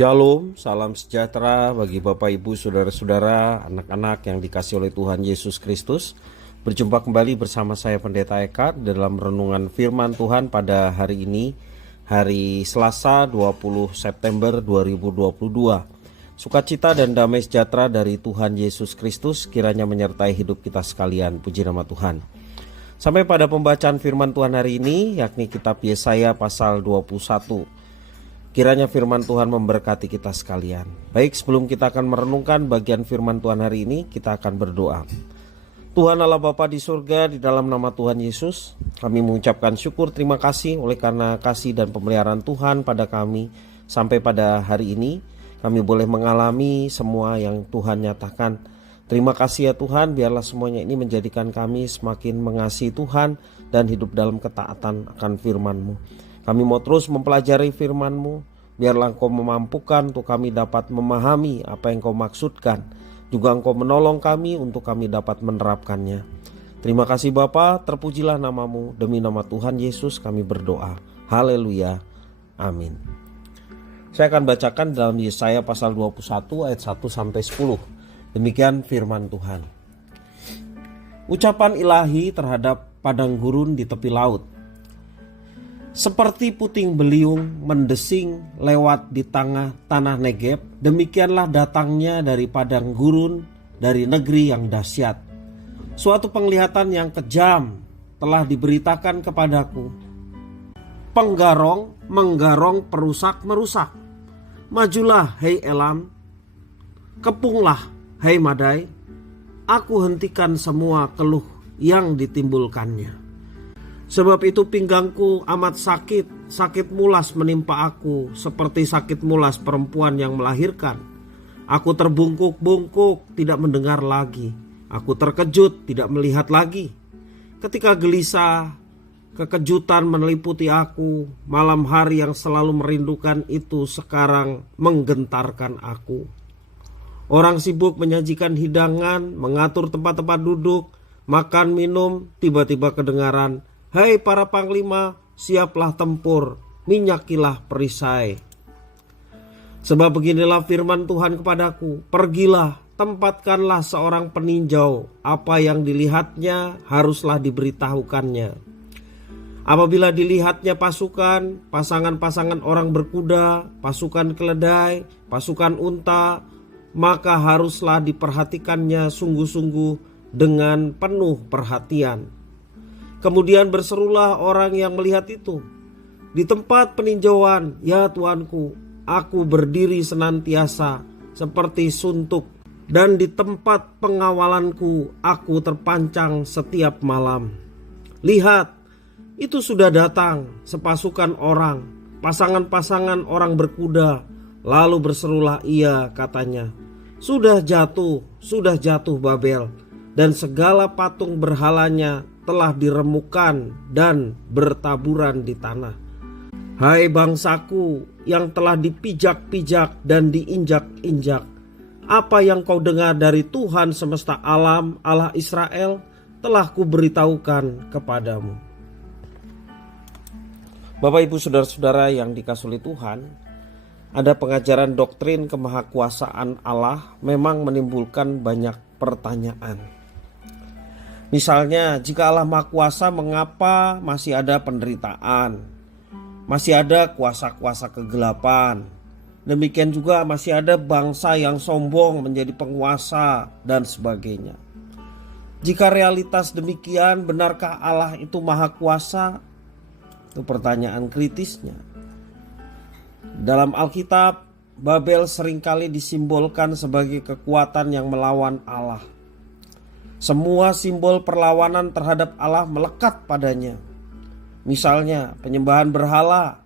Shalom, salam sejahtera bagi Bapak Ibu, Saudara-saudara, anak-anak yang dikasihi oleh Tuhan Yesus Kristus. Berjumpa kembali bersama saya Pendeta Eka dalam renungan firman Tuhan pada hari ini, hari Selasa 20 September 2022. Sukacita dan damai sejahtera dari Tuhan Yesus Kristus kiranya menyertai hidup kita sekalian. Puji nama Tuhan. Sampai pada pembacaan firman Tuhan hari ini, yakni kitab Yesaya pasal 21. Kiranya firman Tuhan memberkati kita sekalian. Baik, sebelum kita akan merenungkan bagian firman Tuhan hari ini, kita akan berdoa. Tuhan Allah Bapa di surga, di dalam nama Tuhan Yesus, kami mengucapkan syukur terima kasih oleh karena kasih dan pemeliharaan Tuhan pada kami. Sampai pada hari ini, kami boleh mengalami semua yang Tuhan nyatakan. Terima kasih ya Tuhan, biarlah semuanya ini menjadikan kami semakin mengasihi Tuhan dan hidup dalam ketaatan akan firman-Mu. Kami mau terus mempelajari firman-Mu, biarlah Engkau memampukan untuk kami dapat memahami apa yang Engkau maksudkan. Juga Engkau menolong kami untuk kami dapat menerapkannya. Terima kasih Bapa, terpujilah nama-Mu, demi nama Tuhan Yesus kami berdoa. Haleluya, amin. Saya akan bacakan dalam Yesaya pasal 21 ayat 1-10. Demikian firman Tuhan. Ucapan ilahi terhadap padang gurun di tepi laut. Seperti puting beliung mendesing lewat di tengah tanah Negeb, demikianlah datangnya dari padang gurun, dari negeri yang dahsyat. Suatu penglihatan yang kejam telah diberitakan kepadaku. Penggarong menggarong, perusak merusak. Majulah hei Elam, kepunglah hei Madai, aku hentikan semua keluh yang ditimbulkannya. Sebab itu pinggangku amat sakit, sakit mulas menimpa aku, seperti sakit mulas perempuan yang melahirkan. Aku terbungkuk-bungkuk, tidak mendengar lagi. Aku terkejut, tidak melihat lagi. Ketika gelisah, kekejutan meliputi aku. Malam hari yang selalu merindukan itu sekarang menggentarkan aku. Orang sibuk menyajikan hidangan, mengatur tempat-tempat duduk, makan minum, tiba-tiba kedengaran, "Hai para panglima, siaplah tempur, minyakilah perisai." Sebab beginilah firman Tuhan kepadaku, pergilah, tempatkanlah seorang peninjau, apa yang dilihatnya haruslah diberitahukannya. Apabila dilihatnya pasukan, pasangan-pasangan orang berkuda, pasukan keledai, pasukan unta, maka haruslah diperhatikannya sungguh-sungguh dengan penuh perhatian. Kemudian berserulah orang yang melihat itu, "Di tempat peninjauan, ya Tuanku, aku berdiri senantiasa seperti suntuk, dan di tempat pengawalanku aku terpancang setiap malam. Lihat, itu sudah datang sepasukan orang, pasangan-pasangan orang berkuda." Lalu berserulah ia, katanya, sudah jatuh Babel, dan segala patung berhalanya telah diremukan dan bertaburan di tanah. Hai bangsaku yang telah dipijak-pijak dan diinjak-injak, apa yang kau dengar dari Tuhan semesta alam, Allah Israel, telah kuberitahukan kepadamu. Bapak Ibu Saudara-saudara yang dikasihi oleh Tuhan, ada pengajaran doktrin kemahakuasaan Allah memang menimbulkan banyak pertanyaan. Misalnya, jika Allah Maha Kuasa, mengapa masih ada penderitaan? Masih ada kuasa-kuasa kegelapan. Demikian juga masih ada bangsa yang sombong menjadi penguasa dan sebagainya. Jika realitas demikian, benarkah Allah itu Maha Kuasa? Itu pertanyaan kritisnya. Dalam Alkitab, Babel seringkali disimbolkan sebagai kekuatan yang melawan Allah. Semua simbol perlawanan terhadap Allah melekat padanya. Misalnya penyembahan berhala,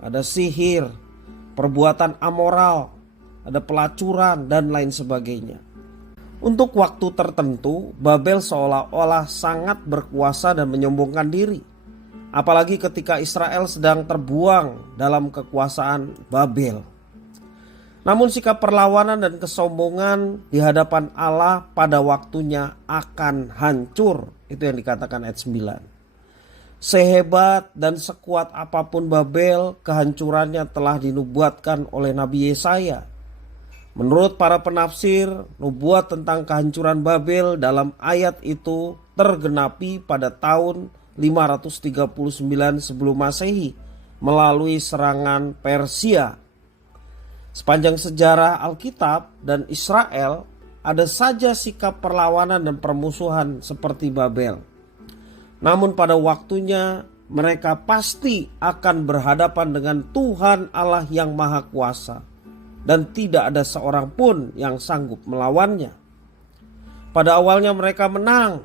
ada sihir, perbuatan amoral, ada pelacuran dan lain sebagainya. Untuk waktu tertentu, Babel seolah-olah sangat berkuasa dan menyombongkan diri. Apalagi ketika Israel sedang terbuang dalam kekuasaan Babel. Namun sikap perlawanan dan kesombongan di hadapan Allah pada waktunya akan hancur. Itu yang dikatakan ayat 9. Sehebat dan sekuat apapun Babel, kehancurannya telah dinubuatkan oleh Nabi Yesaya. Menurut para penafsir, nubuat tentang kehancuran Babel dalam ayat itu tergenapi pada tahun 539 sebelum Masehi melalui serangan Persia. Sepanjang sejarah Alkitab dan Israel, ada saja sikap perlawanan dan permusuhan seperti Babel. Namun pada waktunya mereka pasti akan berhadapan dengan Tuhan Allah yang Maha Kuasa, dan tidak ada seorang pun yang sanggup melawannya. Pada awalnya mereka menang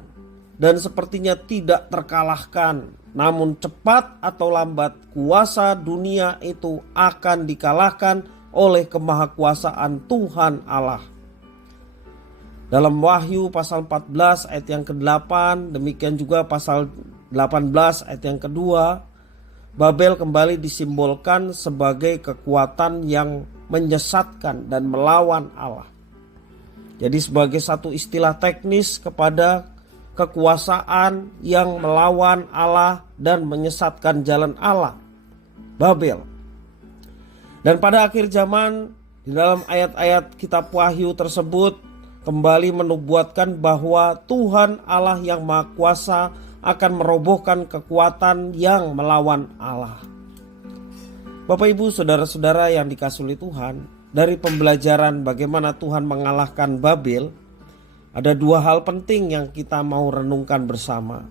dan sepertinya tidak terkalahkan. Namun cepat atau lambat kuasa dunia itu akan dikalahkan oleh kemahakuasaan Tuhan Allah. Dalam Wahyu pasal 14 ayat yang ke-8, demikian juga pasal 18 ayat yang kedua, Babel kembali disimbolkan sebagai kekuatan yang menyesatkan dan melawan Allah. Jadi sebagai satu istilah teknis kepada kekuasaan yang melawan Allah dan menyesatkan jalan Allah, Babel. Dan pada akhir zaman, di dalam ayat-ayat kitab Wahyu tersebut kembali menubuatkan bahwa Tuhan Allah yang Maha Kuasa akan merobohkan kekuatan yang melawan Allah. Bapak Ibu saudara-saudara yang dikasihi oleh Tuhan, dari pembelajaran bagaimana Tuhan mengalahkan Babel, ada dua hal penting yang kita mau renungkan bersama.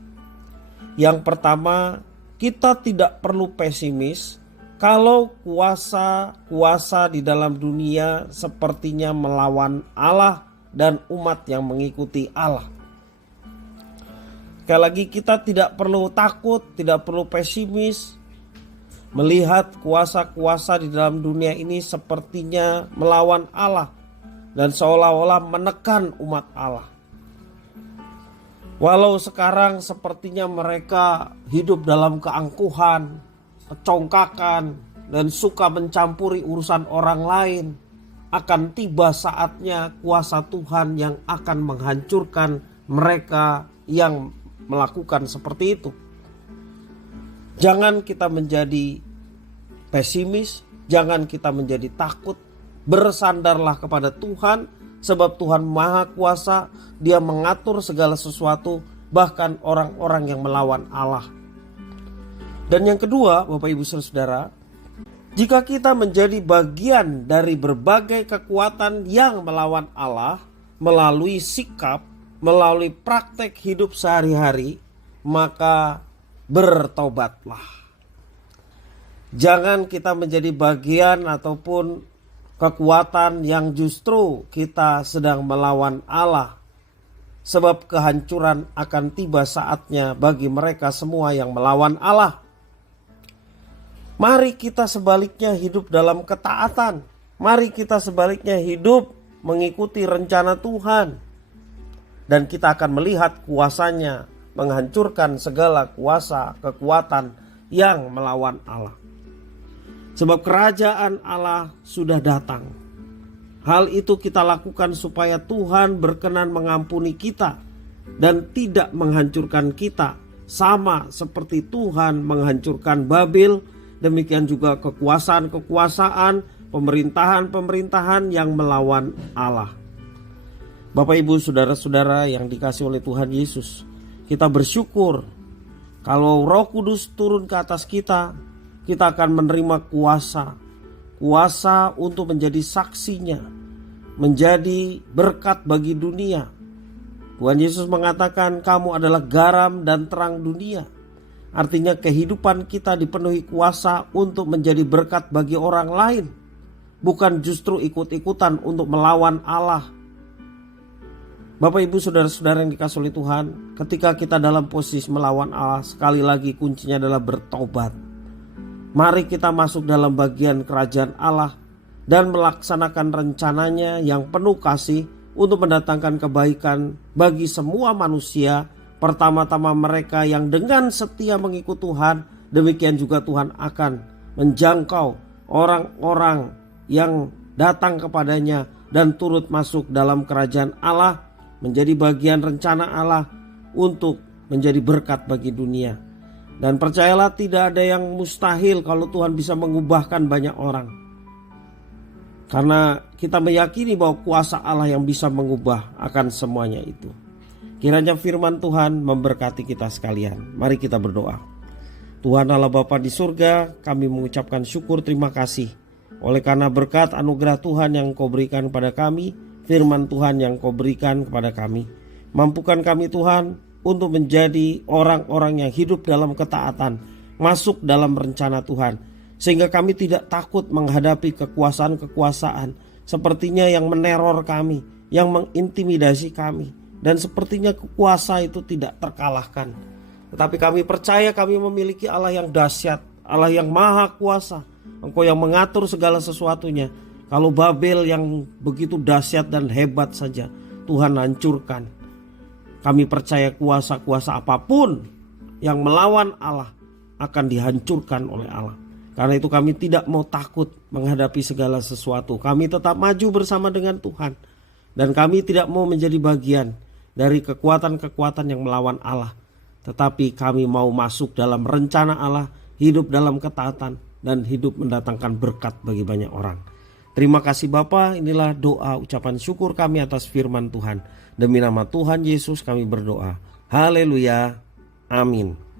Yang pertama, kita tidak perlu pesimis kalau kuasa-kuasa di dalam dunia sepertinya melawan Allah dan umat yang mengikuti Allah. Sekali lagi, kita tidak perlu takut, tidak perlu pesimis melihat kuasa-kuasa di dalam dunia ini sepertinya melawan Allah dan seolah-olah menekan umat Allah. Walau sekarang sepertinya mereka hidup dalam keangkuhan, kecongkakan, dan suka mencampuri urusan orang lain, akan tiba saatnya kuasa Tuhan yang akan menghancurkan mereka yang melakukan seperti itu. Jangan kita menjadi pesimis, jangan kita menjadi takut. Bersandarlah kepada Tuhan, sebab Tuhan Maha Kuasa. Dia mengatur segala sesuatu, bahkan orang-orang yang melawan Allah. Dan yang kedua, Bapak Ibu Saudara, jika kita menjadi bagian dari berbagai kekuatan yang melawan Allah melalui sikap, melalui praktek hidup sehari-hari, maka bertobatlah. Jangan kita menjadi bagian ataupun kekuatan yang justru kita sedang melawan Allah, sebab kehancuran akan tiba saatnya bagi mereka semua yang melawan Allah. Mari kita sebaliknya hidup dalam ketaatan. Mari kita sebaliknya hidup mengikuti rencana Tuhan. Dan kita akan melihat kuasanya menghancurkan segala kuasa kekuatan yang melawan Allah. Sebab kerajaan Allah sudah datang. Hal itu kita lakukan supaya Tuhan berkenan mengampuni kita dan tidak menghancurkan kita. Sama seperti Tuhan menghancurkan Babel, demikian juga kekuasaan-kekuasaan, pemerintahan-pemerintahan yang melawan Allah. Bapak Ibu saudara-saudara yang dikasihi oleh Tuhan Yesus, kita bersyukur kalau Roh Kudus turun ke atas kita, kita akan menerima kuasa untuk menjadi saksinya, menjadi berkat bagi dunia. Tuhan Yesus mengatakan kamu adalah garam dan terang dunia. Artinya kehidupan kita dipenuhi kuasa untuk menjadi berkat bagi orang lain, bukan justru ikut-ikutan untuk melawan Allah. Bapak Ibu saudara-saudara yang dikasihi oleh Tuhan, ketika kita dalam posisi melawan Allah, sekali lagi kuncinya adalah bertobat. Mari kita masuk dalam bagian kerajaan Allah dan melaksanakan rencananya yang penuh kasih untuk mendatangkan kebaikan bagi semua manusia. Pertama-tama mereka yang dengan setia mengikut Tuhan, demikian juga Tuhan akan menjangkau orang-orang yang datang kepadanya dan turut masuk dalam kerajaan Allah, menjadi bagian rencana Allah untuk menjadi berkat bagi dunia. Dan percayalah tidak ada yang mustahil kalau Tuhan bisa mengubahkan banyak orang. Karena kita meyakini bahwa kuasa Allah yang bisa mengubah akan semuanya itu. Kiranya firman Tuhan memberkati kita sekalian. Mari kita berdoa. Tuhan Allah Bapa di surga, kami mengucapkan syukur terima kasih oleh karena berkat anugerah Tuhan yang Kau berikan kepada kami, firman Tuhan yang Kau berikan kepada kami. Mampukan kami Tuhan untuk menjadi orang-orang yang hidup dalam ketaatan, masuk dalam rencana Tuhan. Sehingga kami tidak takut menghadapi kekuasaan-kekuasaan sepertinya yang meneror kami, yang mengintimidasi kami. Dan sepertinya kuasa itu tidak terkalahkan. Tetapi kami percaya kami memiliki Allah yang dahsyat, Allah yang maha kuasa. Engkau yang mengatur segala sesuatunya. Kalau Babel yang begitu dahsyat dan hebat saja Tuhan hancurkan. Kami percaya kuasa-kuasa apapun yang melawan Allah akan dihancurkan oleh Allah. Karena itu kami tidak mau takut menghadapi segala sesuatu. Kami tetap maju bersama dengan Tuhan. Dan kami tidak mau menjadi bagian dari kekuatan-kekuatan yang melawan Allah. Tetapi kami mau masuk dalam rencana Allah, hidup dalam ketaatan, dan hidup mendatangkan berkat bagi banyak orang. Terima kasih Bapa, inilah doa ucapan syukur kami atas firman Tuhan. Demi nama Tuhan Yesus kami berdoa. Haleluya. Amin.